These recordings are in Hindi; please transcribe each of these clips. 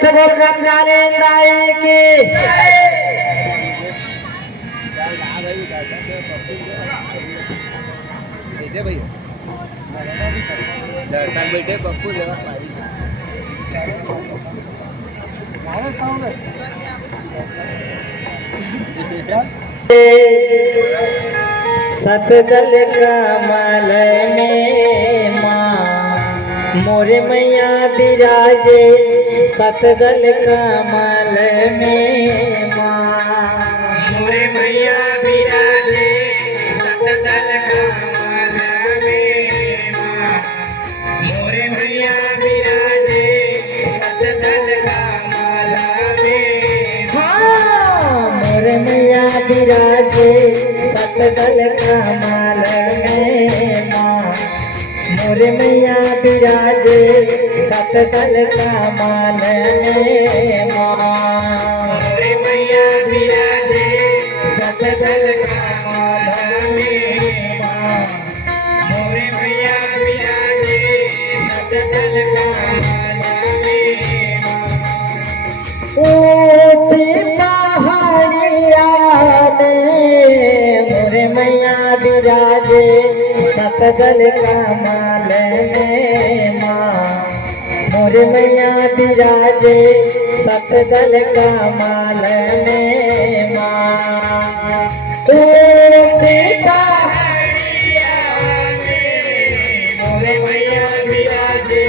से बोलकर ज्ञानेंद्राई की बैठे पप्पू सतदल कमल में माँ मोरे मैया विराजे सतदल कमल में माँ मोरे मैया विराजे सतदल कमल में माँ मोरे मैया विराजे सतदल कमल में हाँ मोरे मैया विराजे सतदल कमल में माँ मोरे मैया विराजे सतदल कमल में माँ मोरे मैया विराजे सतदल कमल में माँ मोरे मैया विराजे सतदल कमल में माँ ऊंची पहाड़िया में मोरे मैया विराजे सतदल कमल में माँ मोरे मैया विराजे सतदल कमल में माँ ऊंची पहाड़िया में मोरे मैया विराजे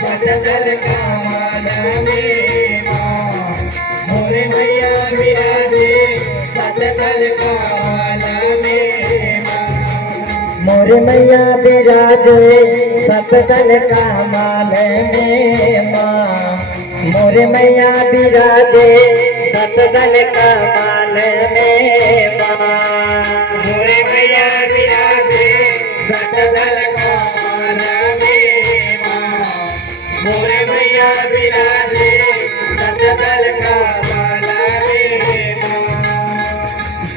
सतदल कमल में माँ मोरे मैया विराजे सतदल कमल में माँ मोरे मैया विराजे सतदल कमल में माँ मोरे मैया विराजे सतदल कमल में माँ मोरे मैया विराजे सतदल कमल में माँ मोरे मैया विराजे सतदल कमल में माँ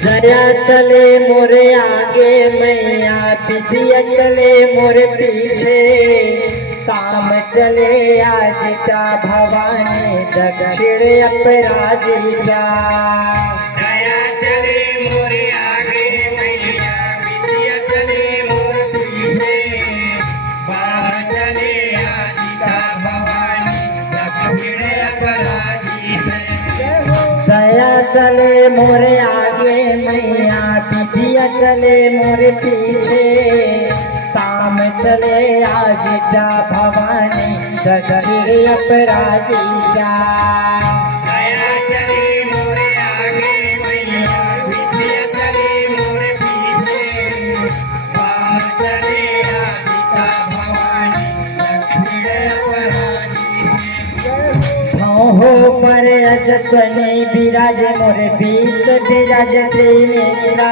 जया चले मोरे आगे मैया पिछिया चले मोरे पीछे काम चले आदिता भवानी दक्षिण अपराजिता दया चले मोरे आगे मैया विद्या चले मोर पीछे बाम चले आदिता भवानी दक्षिण अपराजित दया चले मोरे आगे मैया पिछिया चले मोरे पीछे काम चले आदिता भवानी दक्षिण अपराजिता दया चले मोरे आगे मैया विद्या चले मोर पीछे बाम चले आदिता भवानी दक्षिण अपराजित हो पर अजस्वनी विराज मोरे बीच विराज त्रिनेत्रा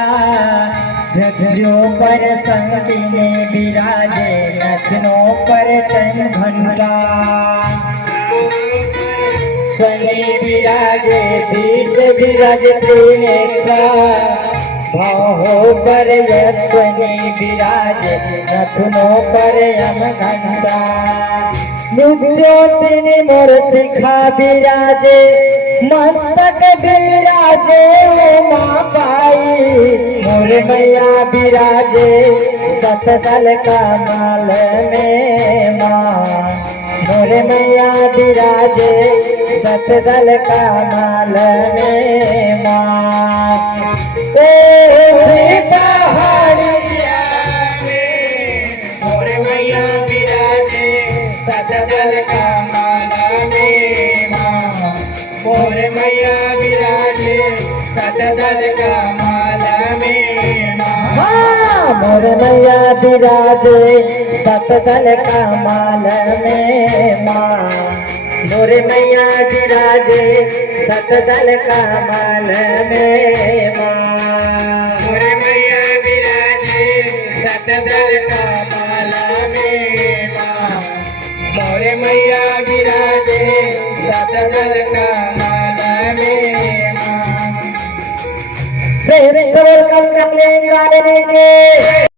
जो पर संगिनी विराजे नथनों पर तन घंटा स्वनी विराजे बीच विराज त्रिनेत्रा भाहो पर यस्वनी विराजे नथनों पर यम घंटा ज्योतिनी मूर्ति खा विराजे मस्तक विराजे उमा पाई मोरे मैया विराजे सतदल कमल में माँ मोरे मैया विराजे सतदल कमल में माँ पहाड़िया मोरे मैया विराजे सतदल कमल में माँ मोरे मैया विराजे सतदल कमल में माँ मोरे मैया विराजे सतदल कमल में माँ मोरे मैया विराजे सतदल कमल में माँ मोरे मैया विराजे सतदल कमल में माँ मोरे मैया विराजे सतदल कमल में माँ प्रेम से वेलकम कर लेंगे